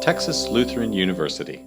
Texas Lutheran University.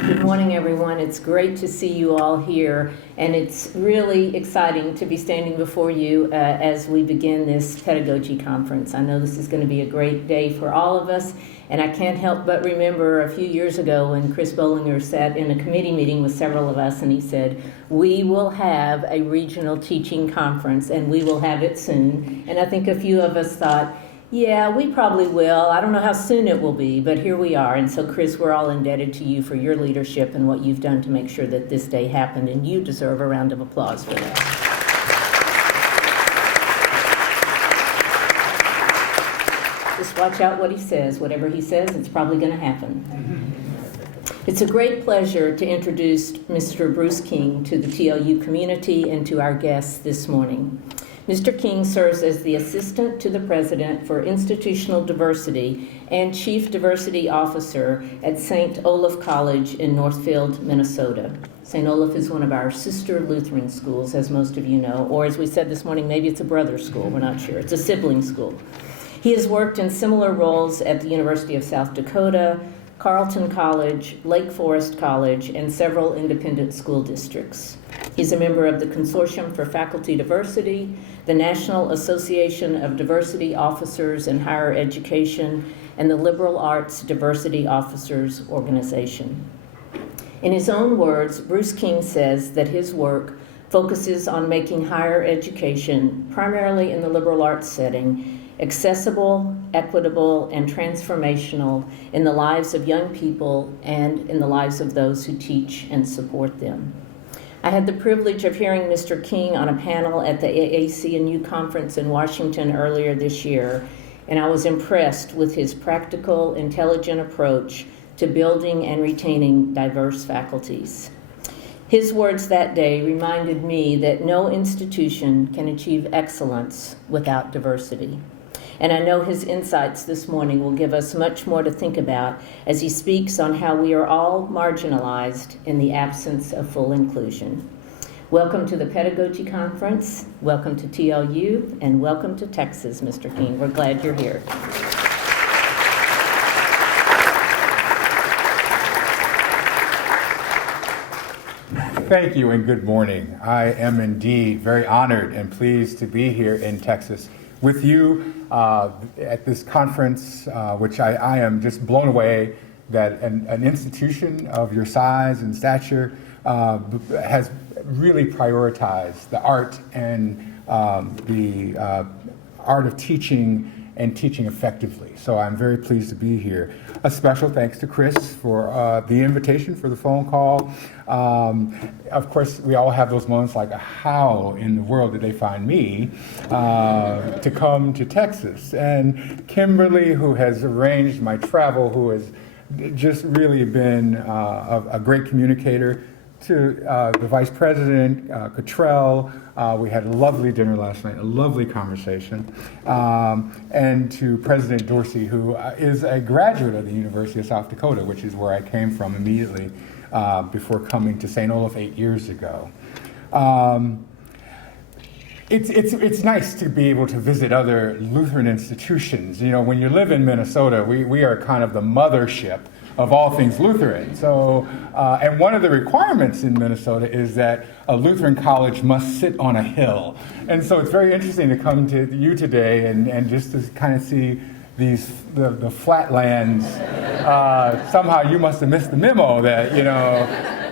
Good morning, everyone. It's great to see you all here, and it's really exciting to be standing before you as we begin this Pedagogy conference. I know this is going to be a great day for all of us, and I can't help but remember a few years ago when Chris Bollinger sat in a committee meeting with several of us, and he said, "We will have a regional teaching conference, and we will have it soon." And I think a few of us thought, yeah, we probably will. I don't know how soon it will be, but here we are. And so, Chris, we're all indebted to you for your leadership and what you've done to make sure that this day happened, and you deserve a round of applause for that. Just watch out what he says. Whatever he says, it's probably going to happen. It's a great pleasure to introduce Mr. Bruce King to the TLU community and to our guests this morning. Mr. King serves as the Assistant to the President for Institutional Diversity and Chief Diversity Officer at St. Olaf College in Northfield, Minnesota. St. Olaf is one of our sister Lutheran schools, as most of you know, or as we said this morning, maybe it's a brother school, we're not sure. It's a sibling school. He has worked in similar roles at the University of South Dakota, Carleton College, Lake Forest College, and several independent school districts. He's a member of the Consortium for Faculty Diversity, the National Association of Diversity Officers in Higher Education, and the Liberal Arts Diversity Officers Organization. In his own words, Bruce King says that his work focuses on making higher education, primarily in the liberal arts setting, accessible, equitable, and transformational in the lives of young people and in the lives of those who teach and support them. I had the privilege of hearing Mr. King on a panel at the AAC&U conference in Washington earlier this year, and I was impressed with his practical, intelligent approach to building and retaining diverse faculties. His words that day reminded me that no institution can achieve excellence without diversity. And I know his insights this morning will give us much more to think about as he speaks on how we are all marginalized in the absence of full inclusion. Welcome to the Pedagogy Conference, welcome to TLU, and welcome to Texas, Mr. King. We're glad you're here. Thank you and good morning. I am indeed very honored and pleased to be here in Texas with you at this conference, which I am just blown away that an institution of your size and stature has really prioritized the art and the art of teaching and teaching effectively. So I'm very pleased to be here. A special thanks to Chris for the invitation, for the phone call. Of course, we all have those moments like, how in the world did they find me to come to Texas? And Kimberly, who has arranged my travel, who has just really been a great communicator, to the Vice President, Cottrell. We had a lovely dinner last night, a lovely conversation. And to President Dorsey, who is a graduate of the University of South Dakota, which is where I came from immediately before coming to St. Olaf 8 years ago. It's nice to be able to visit other Lutheran institutions. You know, when you live in Minnesota, we are kind of the mothership of all things Lutheran. So, and one of the requirements in Minnesota is that a Lutheran college must sit on a hill. And so it's very interesting to come to you today and just to kind of see the flatlands. Somehow you must have missed the memo that, you know,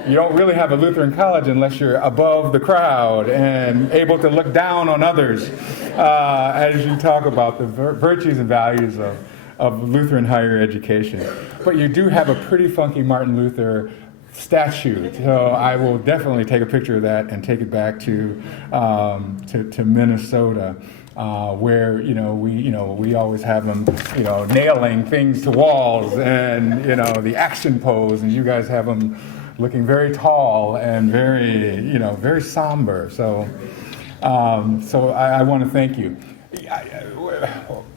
you don't really have a Lutheran college unless you're above the crowd and able to look down on others as you talk about the virtues and values of Lutheran higher education. But you do have a pretty funky Martin Luther statue, so I will definitely take a picture of that and take it back to Minnesota, where we always have them nailing things to walls and the action pose, and you guys have them looking very tall and very somber. So I want to thank you.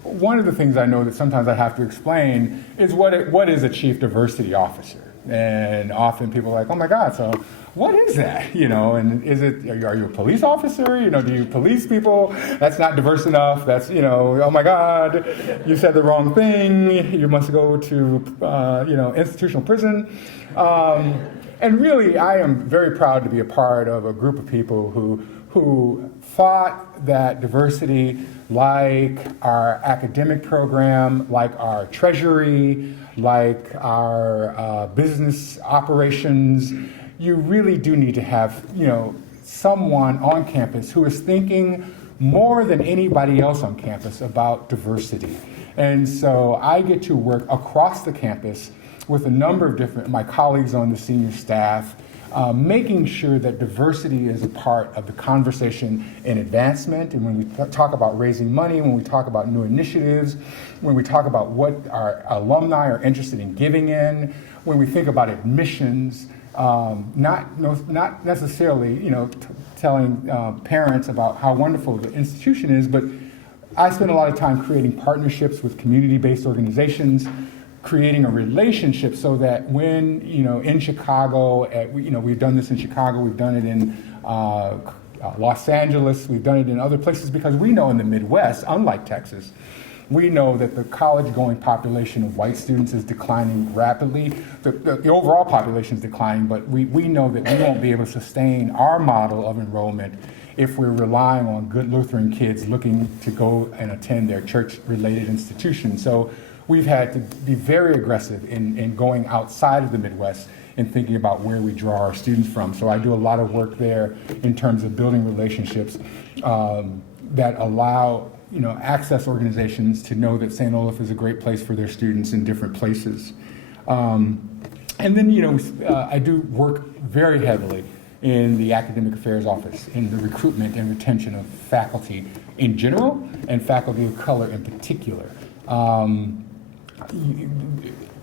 One of the things I know that sometimes I have to explain is what is a chief diversity officer? And often people are like, oh my God, so what is that? And are you a police officer? Do you police people? That's not diverse enough. That's, oh my God, you said the wrong thing. You must go to, institutional prison. And really, I am very proud to be a part of a group of people who thought that diversity, like our academic program, like our treasury, like our business operations, you really do need to have, someone on campus who is thinking more than anybody else on campus about diversity. And so I get to work across the campus with a number of my colleagues on the senior staff, making sure that diversity is a part of the conversation in advancement. And when we talk about raising money, when we talk about new initiatives, when we talk about what our alumni are interested in giving in, when we think about admissions, not necessarily, telling parents about how wonderful the institution is, but I spend a lot of time creating partnerships with community-based organizations, creating a relationship so that when, in Chicago, we've done this in Chicago, we've done it in Los Angeles, we've done it in other places, because we know in the Midwest, unlike Texas, we know that the college-going population of white students is declining rapidly. The overall population is declining, but we know that we won't be able to sustain our model of enrollment if we're relying on good Lutheran kids looking to go and attend their church-related institutions. So we've had to be very aggressive in going outside of the Midwest and thinking about where we draw our students from. So I do a lot of work there in terms of building relationships that allow access organizations to know that St. Olaf is a great place for their students in different places. And then, I do work very heavily in the academic affairs office, in the recruitment and retention of faculty in general and faculty of color in particular.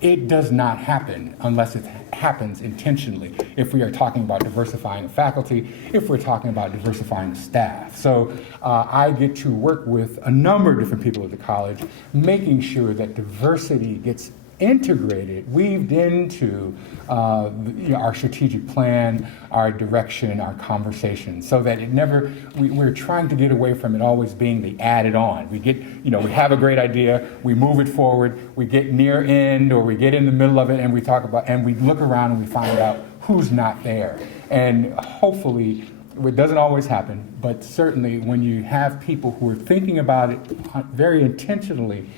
It does not happen unless it happens intentionally. If we are talking about diversifying faculty, if we're talking about diversifying staff. So I get to work with a number of different people at the college, making sure that diversity gets integrated, weaved into our strategic plan, our direction, our conversation, so that it never, we're trying to get away from it always being the added on. We get, we have a great idea, we move it forward, we get near end or we get in the middle of it and we talk about, and we look around and we find out who's not there. And hopefully, it doesn't always happen, but certainly when you have people who are thinking about it very intentionally,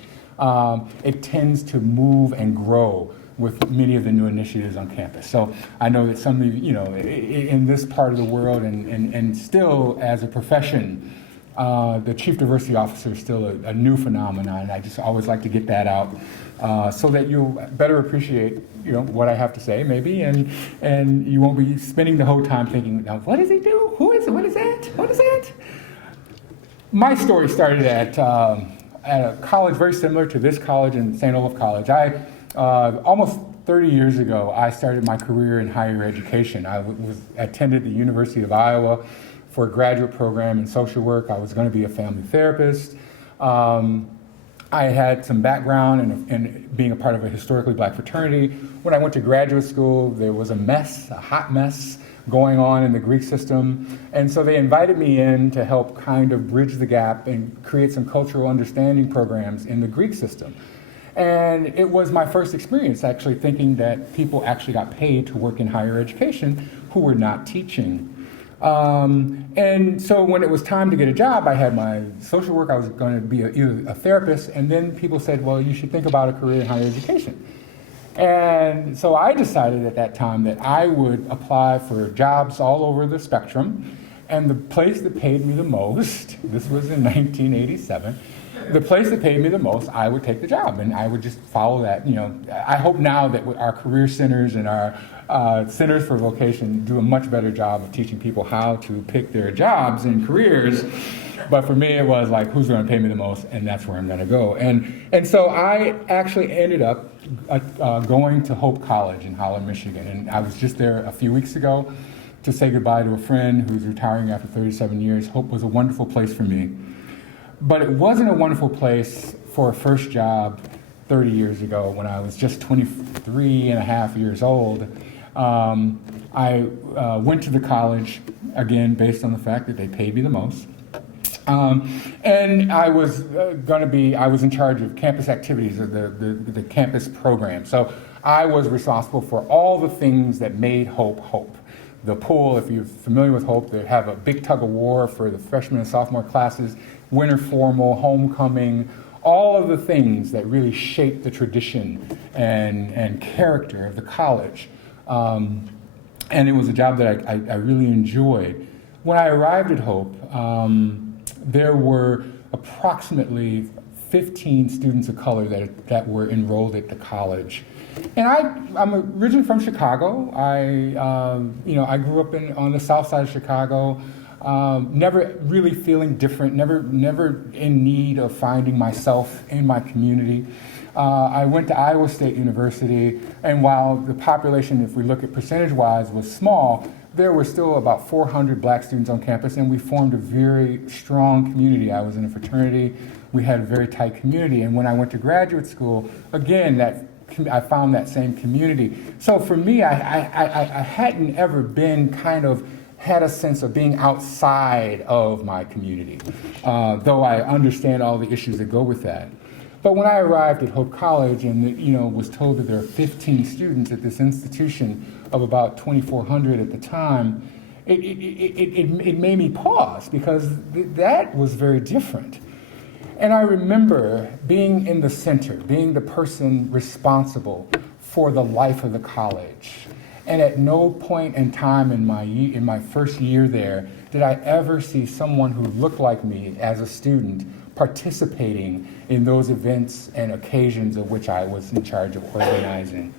it tends to move and grow with many of the new initiatives on campus. So I know that some of you, in this part of the world and still as a profession, the Chief Diversity Officer is still a new phenomenon, and I just always like to get that out so that you'll better appreciate, what I have to say maybe, and you won't be spending the whole time thinking, now, what does he do? Who is it? What is that? What is that? My story started at a college very similar to this college in St. Olaf College. Almost 30 years ago, I started my career in higher education. I attended the University of Iowa for a graduate program in social work. I was going to be a family therapist. I had some background in being a part of a historically black fraternity. When I went to graduate school, there was a hot mess going on in the Greek system. And so they invited me in to help kind of bridge the gap and create some cultural understanding programs in the Greek system. And it was my first experience actually thinking that people actually got paid to work in higher education who were not teaching. And so when it was time to get a job, I had my social work, I was going to be either a therapist, and then people said, well, you should think about a career in higher education. And so I decided at that time that I would apply for jobs all over the spectrum, and the place that paid me the most, this was in 1987, the place that paid me the most, I would take the job, and I would just follow that. I hope now that our career centers and our centers for vocation do a much better job of teaching people how to pick their jobs and careers. But for me, it was like, who's going to pay me the most, and that's where I'm going to go. And so I actually ended up going to Hope College in Holland, Michigan, and I was just there a few weeks ago to say goodbye to a friend who's retiring after 37 years. Hope was a wonderful place for me. But it wasn't a wonderful place for a first job 30 years ago when I was just 23 and a half years old. I went to the college, again, based on the fact that they paid me the most. And I was I was in charge of campus activities, of the campus program. So I was responsible for all the things that made Hope Hope. The pool, if you're familiar with Hope, they have a big tug of war for the freshman and sophomore classes, winter formal, homecoming, all of the things that really shape the tradition and character of the college. And it was a job that I really enjoyed. When I arrived at Hope, there were approximately 15 students of color that were enrolled at the college. And I'm originally from Chicago. I grew up on the south side of Chicago, never really feeling different, never in need of finding myself in my community. I went to Iowa State University, and while the population, if we look at percentage-wise, was small, there were still about 400 black students on campus, and we formed a very strong community. I was in a fraternity. We had a very tight community. And when I went to graduate school, again, I found that same community. So for me, I hadn't ever been had a sense of being outside of my community, though I understand all the issues that go with that. But when I arrived at Hope College and was told that there are 15 students at this institution of about 2,400 at the time, it made me pause because that was very different. And I remember being in the center, being the person responsible for the life of the college. And at no point in time in my first year there did I ever see someone who looked like me as a student participating in those events and occasions of which I was in charge of organizing.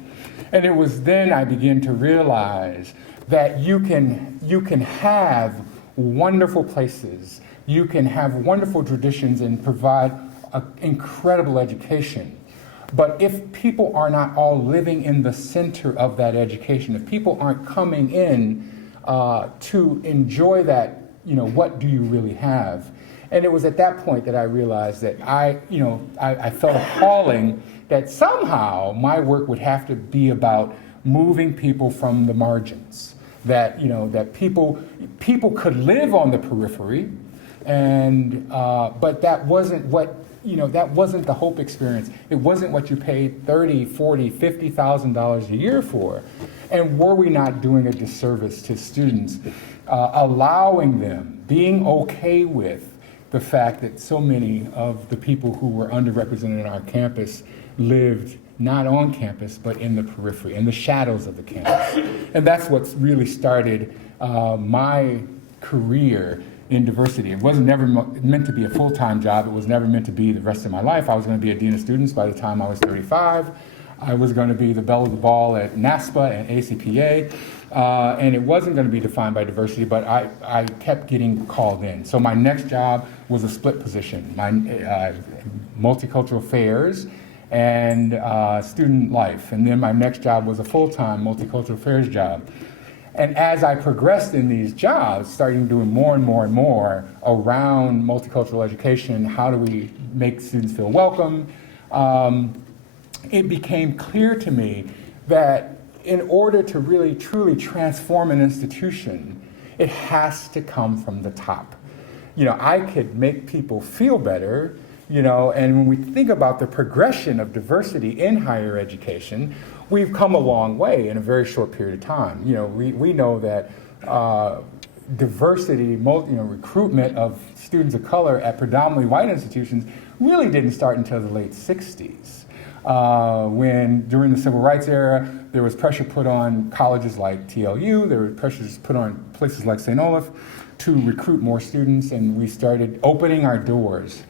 And it was then I began to realize that you can have wonderful places, you can have wonderful traditions and provide an incredible education. But if people are not all living in the center of that education, if people aren't coming in to enjoy that, what do you really have? And it was at that point that I realized that I felt a calling that somehow my work would have to be about moving people from the margins. That that people could live on the periphery, and but that wasn't what that wasn't the Hope experience. It wasn't what you paid $30,000, $40,000, $50,000 a year for. And were we not doing a disservice to students, allowing them, being okay with the fact that so many of the people who were underrepresented on our campus lived not on campus, but in the periphery, in the shadows of the campus. And that's what's really started my career in diversity. It wasn't never meant to be a full-time job. It was never meant to be the rest of my life. I was going to be a dean of students by the time I was 35. I was going to be the belle of the ball at NASPA and ACPA. And it wasn't going to be defined by diversity, but I kept getting called in. So my next job was a split position, multicultural affairs and student life. And then my next job was a full-time multicultural affairs job. And as I progressed in these jobs, starting doing more and more and more around multicultural education, how do we make students feel welcome, it became clear to me that in order to really truly transform an institution, it has to come from the top. I could make people feel better, and when we think about the progression of diversity in higher education, we've come a long way in a very short period of time. We know that diversity, recruitment of students of color at predominantly white institutions really didn't start until the late 60s. When during the civil rights era, there was pressure put on colleges like TLU, there were pressures put on places like St. Olaf to recruit more students, and we started opening our doors.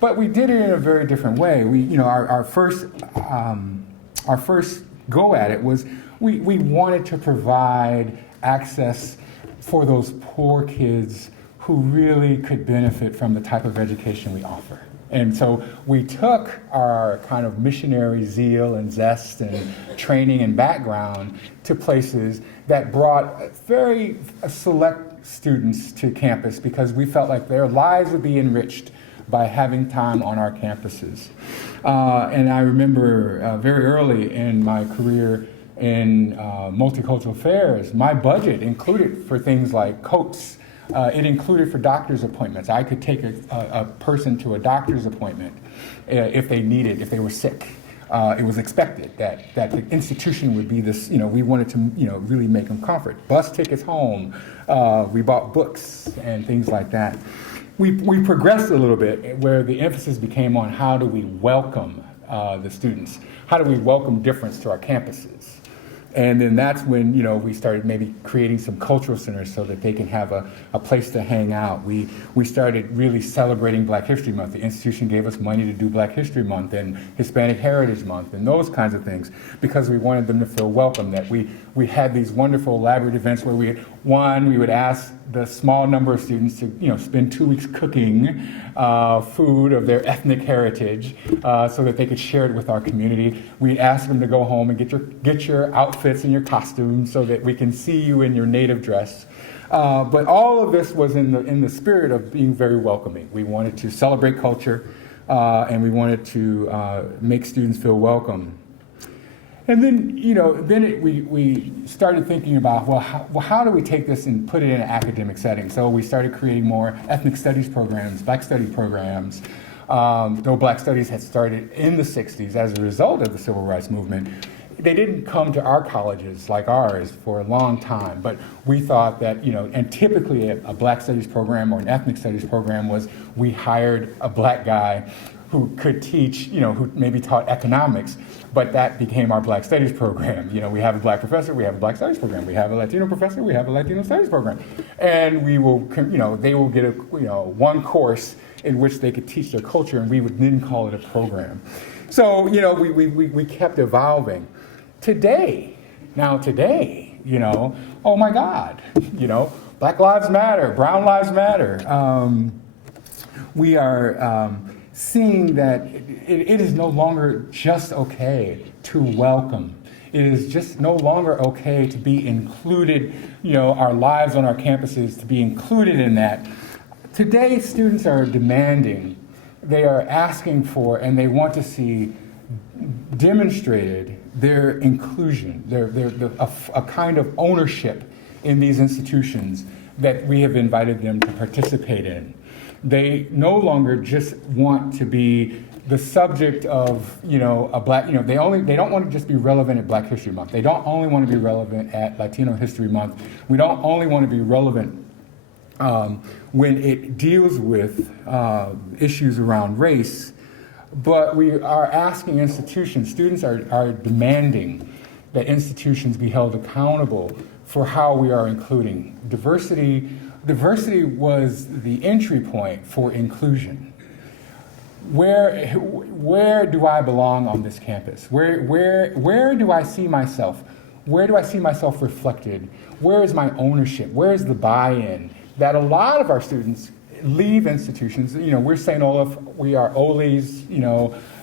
But we did it in a very different way. Our first go at it was we wanted to provide access for those poor kids who really could benefit from the type of education we offer. And so we took our kind of missionary zeal and zest and training and background to places that brought very select students to campus because we felt like their lives would be enriched by having time on our campuses. And I remember very early in my career in multicultural affairs, my budget included for things like coats. It included for doctor's appointments. I could take a person to a doctor's appointment if they were sick. It was expected that the institution would be this, we wanted to, really make them comfort. Bus tickets home, we bought books and things like that. We progressed a little bit where the emphasis became on how do we welcome the students? How do we welcome difference to our campuses? And then that's when, we started maybe creating some cultural centers so that they can have a place to hang out. We started really celebrating Black History Month. The institution gave us money to do Black History Month and Hispanic Heritage Month and those kinds of things because we wanted them to feel welcome, that we had these wonderful elaborate events where we would ask the small number of students to, spend 2 weeks cooking food of their ethnic heritage so that they could share it with our community. We'd ask them to go home and get your outfits and your costumes so that we can see you in your native dress. But all of this was in the spirit of being very welcoming. We wanted to celebrate culture and we wanted to make students feel welcome. And then, we started thinking about, how do we take this and put it in an academic setting? So we started creating more ethnic studies programs, Black study programs, though Black studies had started in the 60s as a result of the Civil Rights Movement. They didn't come to our colleges like ours for a long time, but we thought that, and typically a Black studies program or an ethnic studies program was we hired a Black guy who could teach, who maybe taught economics, but that became our Black Studies program. We have a Black professor, we have a Black Studies program. We have a Latino professor, we have a Latino Studies program. And we will, they will get one course in which they could teach their culture, and we would then call it a program. So, we kept evolving. Today, oh my God, Black Lives Matter, Brown Lives Matter. We are seeing that it is no longer just okay to welcome. It is just no longer okay to be included, our lives on our campuses, to be included in that. Today, students are demanding, they are asking for, and they want to see demonstrated their inclusion, a kind of ownership in these institutions that we have invited them to participate in. They no longer just want to be the subject of, a Black, they don't want to just be relevant at Black History Month. They don't only want to be relevant at Latino History Month. We don't only want to be relevant when it deals with issues around race, but we are asking institutions, students are demanding that institutions be held accountable for how we are including diversity. Diversity was the entry point for inclusion. Where do I belong on this campus? Where do I see myself? Where do I see myself reflected? Where is my ownership? Where is the buy-in? That a lot of our students leave institutions. We're St. Olaf, we are Oles.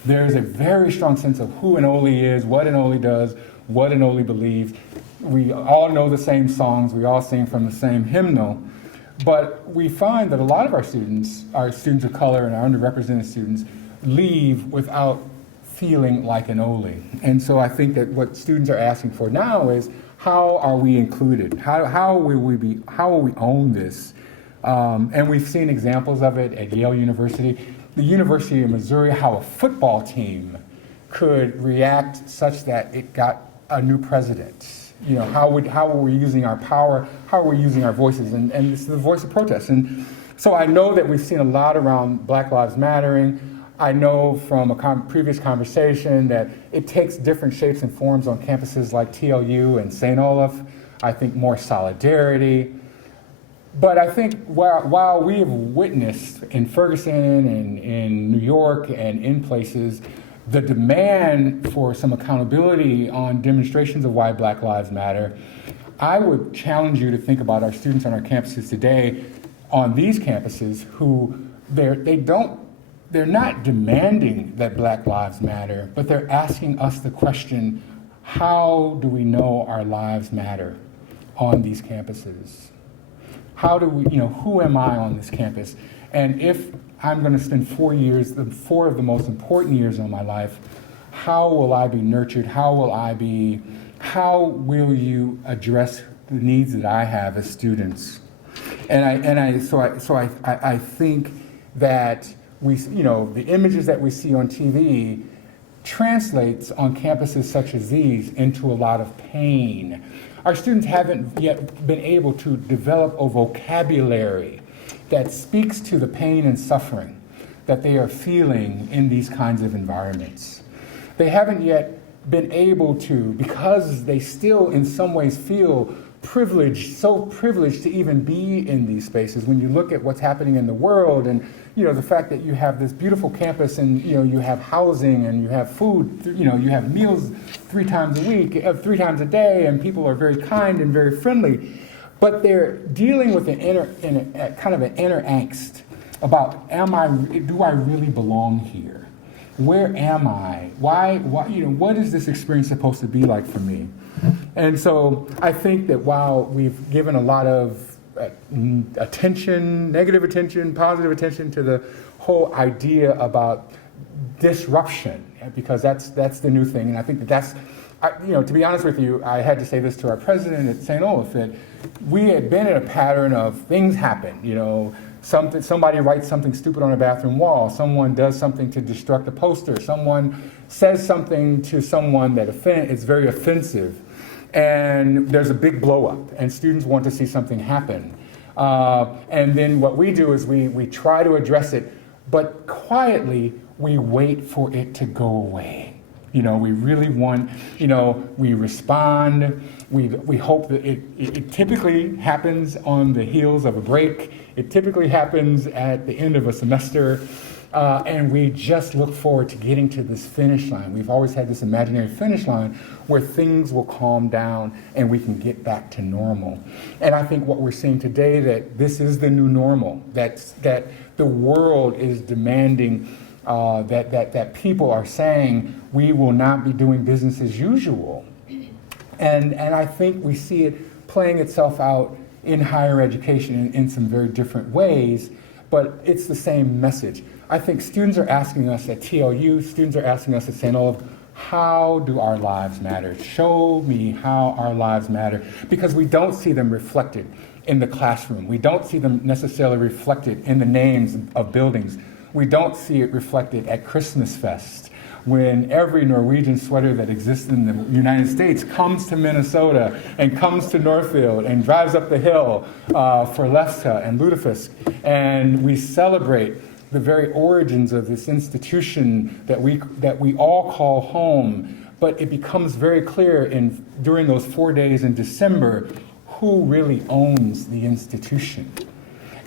There's a very strong sense of who an Ole is, what an Ole does, what an Ole believes. We all know the same songs, we all sing from the same hymnal. But we find that a lot of our students of color and our underrepresented students, leave without feeling like an Ole. And so I think that what students are asking for now is, how are we included? How will we own this? And we've seen examples of it at Yale University, the University of Missouri, how a football team could react such that it got a new president. How are we using our power? How are we using our voices? And it's the voice of protest. And so I know that we've seen a lot around Black Lives Mattering. I know from a previous conversation that it takes different shapes and forms on campuses like TLU and St. Olaf. I think more solidarity. But I think while we have witnessed in Ferguson and in New York and in places the demand for some accountability on demonstrations of why Black Lives Matter, I would challenge you to think about our students on our campuses today, on these campuses, who they're not demanding that Black Lives Matter, but they're asking us the question, how do we know our lives matter on these campuses? How do we, who am I on this campus? And if I'm going to spend 4 years, the 4 of the most important years of my life, how will I be nurtured? How will you address the needs that I have as students? I think that the images that we see on TV translates on campuses such as these into a lot of pain. Our students haven't yet been able to develop a vocabulary that speaks to the pain and suffering that they are feeling in these kinds of environments. They haven't yet been able to, because they still in some ways feel privileged, so privileged to even be in these spaces. When you look at what's happening in the world and the fact that you have this beautiful campus and you have housing and you have food, you have meals 3 times a week, 3 times a day, and people are very kind and very friendly, but they're dealing with an inner angst about do I really belong here? Where am I? Why what is this experience supposed to be like for me? And so I think that while we've given a lot of attention, negative attention, positive attention to the whole idea about disruption, because that's the new thing, and I think that's, to be honest with you, I had to say this to our president at St. Olaf, that we had been in a pattern of things happen, somebody writes something stupid on a bathroom wall, someone does something to destruct a poster, someone says something to someone that is very offensive, and there's a big blow up, and students want to see something happen. And then what we do is we try to address it, but quietly we wait for it to go away. We really want, we respond, we hope that it typically happens on the heels of a break, it typically happens at the end of a semester, and we just look forward to getting to this finish line. We've always had this imaginary finish line where things will calm down and we can get back to normal. And I think what we're seeing today, that this is the new normal, that the world is demanding, that people are saying we will not be doing business as usual. And I think we see it playing itself out in higher education in some very different ways, but it's the same message. I think students are asking us at TLU, students are asking us at St. Olaf, how do our lives matter? Show me how our lives matter, because we don't see them reflected in the classroom. We don't see them necessarily reflected in the names of buildings. We don't see it reflected at Christmas Fest, when every Norwegian sweater that exists in the United States comes to Minnesota and comes to Northfield and drives up the hill for Lefse and Lutefisk, and we celebrate the very origins of this institution that we all call home. But it becomes very clear during those 4 days in December who really owns the institution.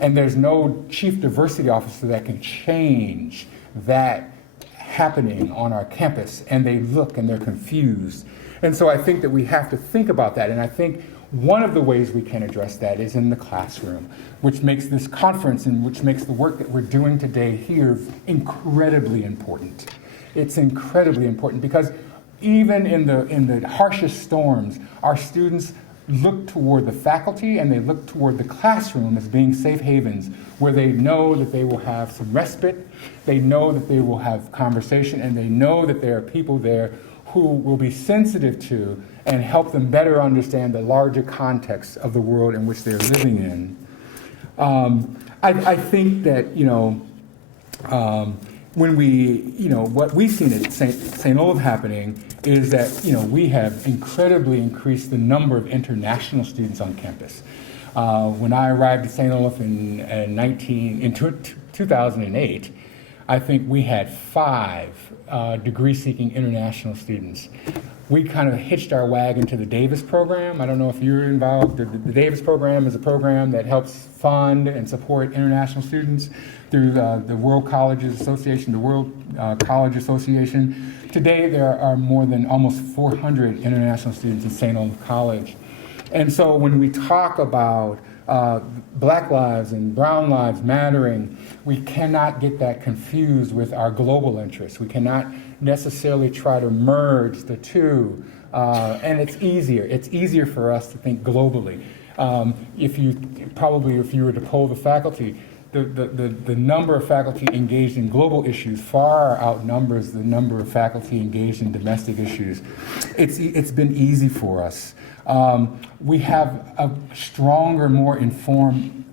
And there's no chief diversity officer that can change that happening on our campus, and they look and they're confused. And so I think that we have to think about that, and I think one of the ways we can address that is in the classroom, which makes this conference and which makes the work that we're doing today here incredibly important. It's incredibly important because even in the harshest storms, our students look toward the faculty and they look toward the classroom as being safe havens where they know that they will have some respite, they know that they will have conversation, and they know that there are people there who will be sensitive to and help them better understand the larger context of the world in which they're living in. I think that, when what we've seen at St. Olaf happening is that, we have incredibly increased the number of international students on campus. When I arrived at St. Olaf in 2008, I think we had 5 degree-seeking international students. We kind of hitched our wagon to the Davis program. I don't know if you're involved. The Davis program is a program that helps fund and support international students through the World Colleges Association, the World College Association. Today, there are more than almost 400 international students in St. Olaf College. And so when we talk about Black lives and brown lives mattering, we cannot get that confused with our global interests. We cannot necessarily try to merge the two. And it's easier for us to think globally. If you were to poll the faculty, the number of faculty engaged in global issues far outnumbers the number of faculty engaged in domestic issues. It's been easy for us. We have a stronger, more informed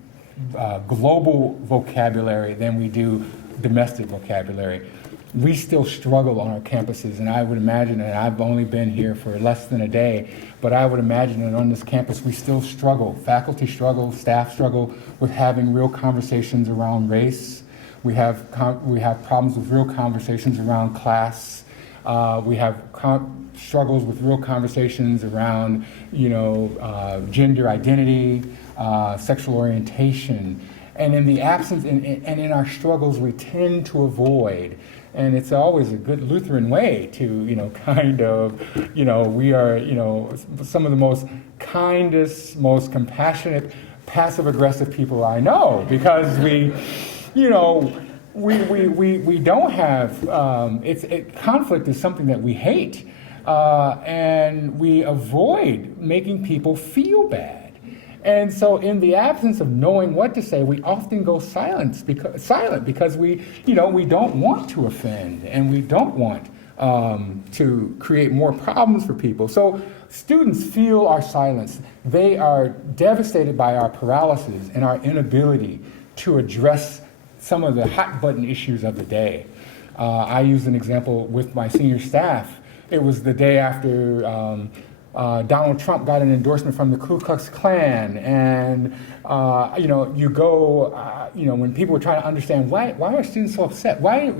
global vocabulary than we do domestic vocabulary. We still struggle on our campuses, and I would imagine, and I've only been here for less than a day, but I would imagine that on this campus we still struggle. Faculty struggle, staff struggle with having real conversations around race. We have problems with real conversations around class. We have struggles with real conversations around, gender identity, sexual orientation. And in the absence, and in our struggles, we tend to avoid. And it's always a good Lutheran way to, we are, some of the most kindest, most compassionate, passive-aggressive people I know, because we don't have, conflict is something that we hate, and we avoid making people feel bad. And so in the absence of knowing what to say, we often go silent because we don't want to offend, and we don't want to create more problems for people. So students feel our silence. They are devastated by our paralysis and our inability to address some of the hot button issues of the day. I use an example with my senior staff. It was the day after Donald Trump got an endorsement from the Ku Klux Klan, and you go, when people were trying to understand why are students so upset? Why,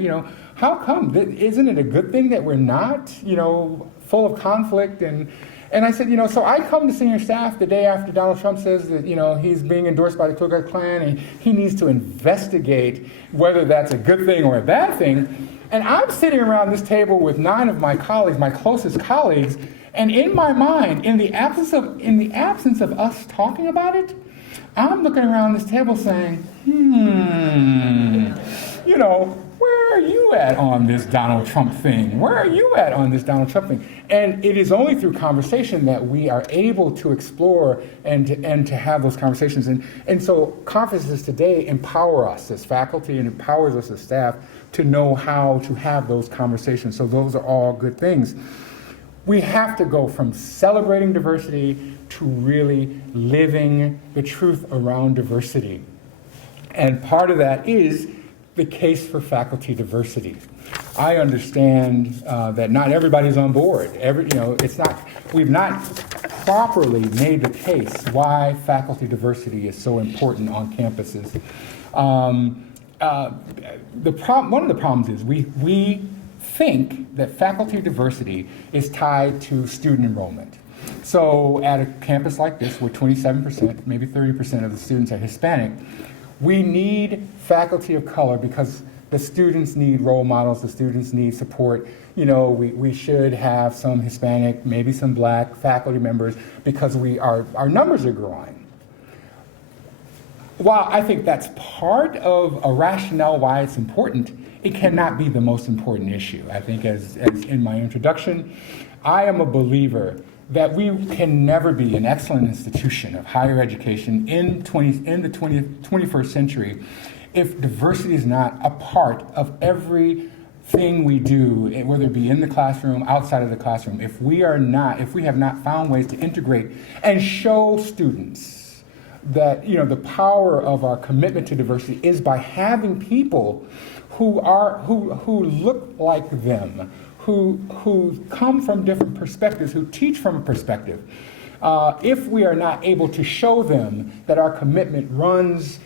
how come? Isn't it a good thing that we're not, full of conflict? And I said, so I come to senior staff the day after Donald Trump says that, he's being endorsed by the Ku Klux Klan, and he needs to investigate whether that's a good thing or a bad thing. And I'm sitting around this table with 9 of my colleagues, my closest colleagues. And in my mind, in the absence of us talking about it, I'm looking around this table saying, where are you at on this Donald Trump thing? Where are you at on this Donald Trump thing? And it is only through conversation that we are able to explore and to have those conversations. And so conferences today empower us as faculty and empowers us as staff to know how to have those conversations. So those are all good things. We have to go from celebrating diversity to really living the truth around diversity. And part of that is the case for faculty diversity. I understand that not everybody's on board. We've not properly made the case why faculty diversity is so important on campuses. One of the problems is we think that faculty diversity is tied to student enrollment. So at a campus like this, where 27%, maybe 30% of the students are Hispanic, we need faculty of color because the students need role models, the students need support. We should have some Hispanic, maybe some Black faculty members because our numbers are growing. While I think that's part of a rationale why it's important, it cannot be the most important issue. I think as in my introduction, I am a believer that we can never be an excellent institution of higher education in the 21st century if diversity is not a part of everything we do, whether it be in the classroom, outside of the classroom. If we have not found ways to integrate and show students that the power of our commitment to diversity is by having people who look like them, who come from different perspectives, who teach from a perspective. If we are not able to show them that our commitment runs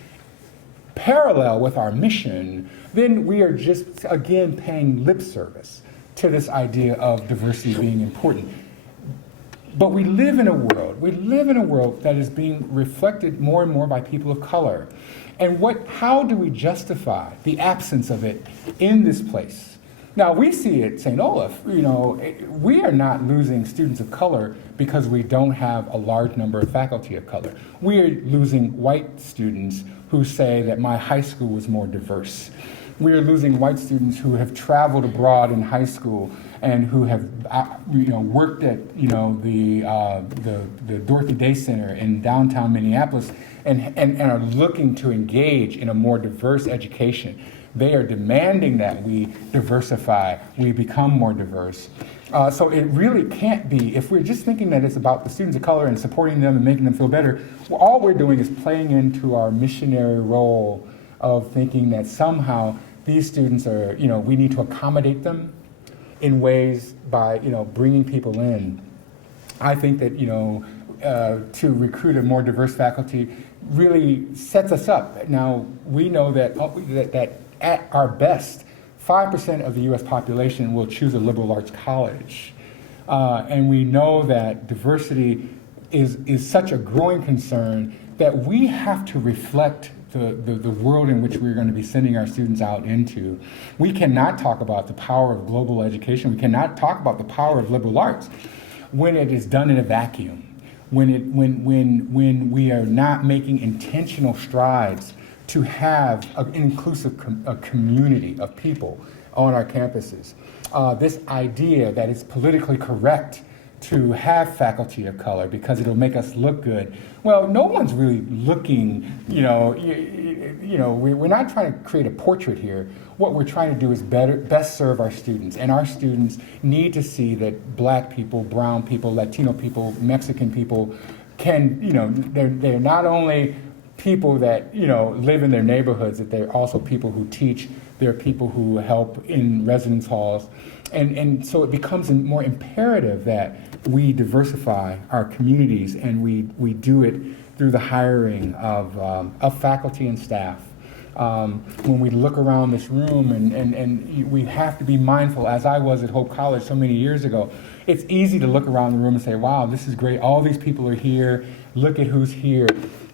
parallel with our mission, then we are just, again, paying lip service to this idea of diversity being important. But we live in a world that is being reflected more and more by people of color. And how do we justify the absence of it in this place? Now, we see at St. Olaf, we are not losing students of color because we don't have a large number of faculty of color. We are losing white students who say that my high school was more diverse. We are losing white students who have traveled abroad in high school and who have worked at the Dorothy Day Center in downtown Minneapolis and are looking to engage in a more diverse education. They are demanding that we diversify, we become more diverse. So it really can't be, if we're just thinking that it's about the students of color and supporting them and making them feel better, all we're doing is playing into our missionary role of thinking that somehow these students are, we need to accommodate them in ways by, bringing people in. I think that, to recruit a more diverse faculty really sets us up. Now, we know that at our best, 5% of the U.S. population will choose a liberal arts college. And we know that diversity is such a growing concern that we have to reflect the world in which we're going to be sending our students out into. We cannot talk about the power of global education. We cannot talk about the power of liberal arts when it is done in a vacuum, when we are not making intentional strides to have an inclusive community of people on our campuses. This idea that it's politically correct to have faculty of color because it'll make us look good. Well, no one's really looking, we're not trying to create a portrait here. What we're trying to do is best serve our students. And our students need to see that black people, brown people, Latino people, Mexican people can, they're not only people that, live in their neighborhoods, that they're also people who teach, they're people who help in residence halls. And so it becomes more imperative that we diversify our communities, and we do it through the hiring of faculty and staff. When we look around this room, and we have to be mindful, as I was at Hope College so many years ago, it's easy to look around the room and say, wow, this is great, all these people are here, look at who's here.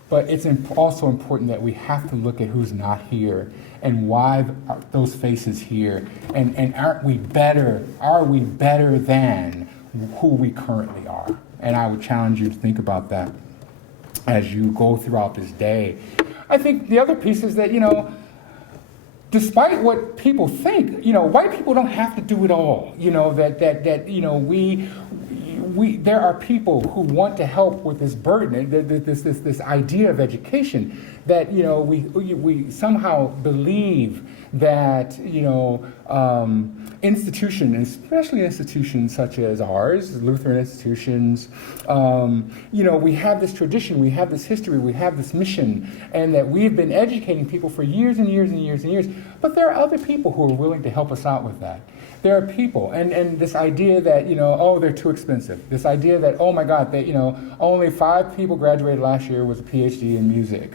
But it's also important that we have to look at who's not here and why are those faces here, and are we better than who we currently are? And I would challenge you to think about that as you go throughout this day. I think the other piece is that, despite what people think, white people don't have to do it all. There are people who want to help with this burden, this idea of education, that we somehow believe that institutions, especially institutions such as ours, Lutheran institutions, we have this tradition, we have this history, we have this mission, and that we've been educating people for years and years and years and years. But there are other people who are willing to help us out with that. There are people, and this idea that, they're too expensive. This idea that, oh my God, that, only 5 people graduated last year with a PhD in music.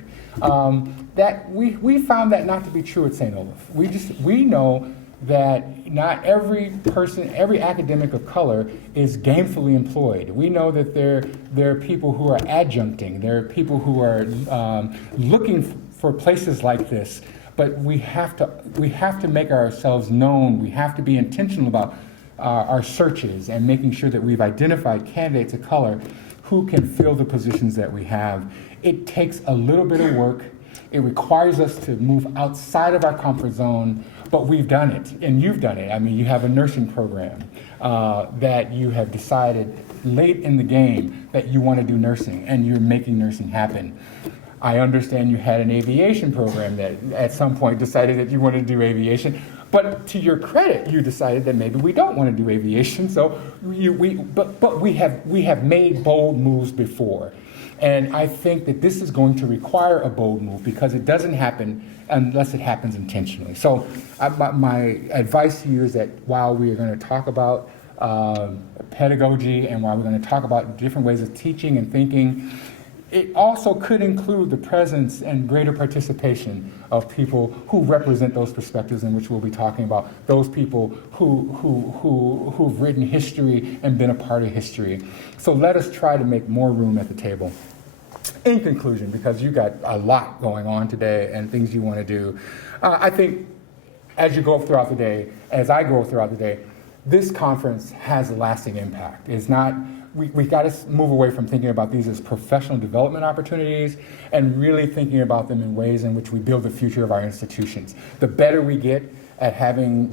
That we found that not to be true at St. Olaf. We know that not every person, every academic of color is gainfully employed. We know that there are people who are adjuncting. There are people who are looking for places like this. But we have to make ourselves known. We have to be intentional about our searches and making sure that we've identified candidates of color who can fill the positions that we have. It takes a little bit of work. It requires us to move outside of our comfort zone, but we've done it, and you've done it. I mean, you have a nursing program that you have decided late in the game that you want to do nursing, and you're making nursing happen. I understand you had an aviation program that at some point decided that you wanted to do aviation, but to your credit, you decided that maybe we don't want to do aviation. So but we have made bold moves before, and I think that this is going to require a bold move because it doesn't happen unless it happens intentionally. So my advice to you is that while we are going to talk about pedagogy and while we're going to talk about different ways of teaching and thinking, it also could include the presence and greater participation of people who represent those perspectives in which we'll be talking about, those people who've written history and been a part of history. So let us try to make more room at the table. In conclusion, because you got a lot going on today and things you want to do, I think as you go throughout the day, as I go throughout the day, this conference has a lasting impact. It's not we got to move away from thinking about these as professional development opportunities and really thinking about them in ways in which we build the future of our institutions. The better we get at having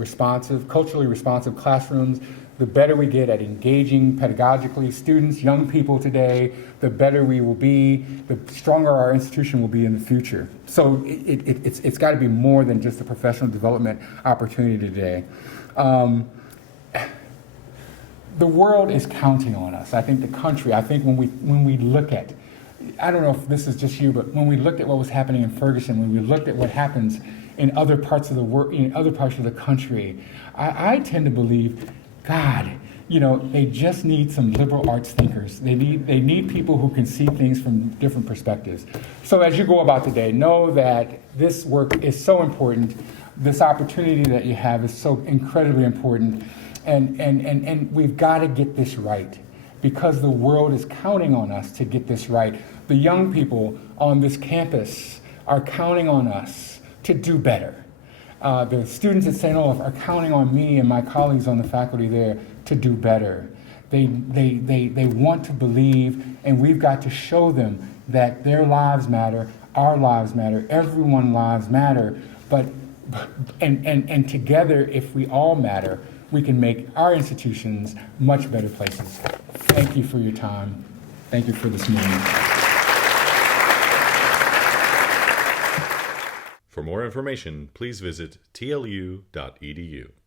culturally responsive classrooms, the better we get at engaging pedagogically students, young people today, the better we will be, the stronger our institution will be in the future. So it's got to be more than just a professional development opportunity today. The world is counting on us. I think the country, when we look at, I don't know if this is just you, but when we looked at what was happening in Ferguson, when we looked at what happens in other parts of the world, in other parts of the country, I tend to believe, God, they just need some liberal arts thinkers. They need people who can see things from different perspectives. So as you go about today, know that this work is so important. This opportunity that you have is so incredibly important. And we've got to get this right because the world is counting on us to get this right. The young people on this campus are counting on us to do better. The students at St. Olaf are counting on me and my colleagues on the faculty there to do better. They want to believe, and we've got to show them that their lives matter, our lives matter, everyone's lives matter, and together, if we all matter, we can make our institutions much better places. Thank you for your time. Thank you for this meeting. For more information, please visit tlu.edu.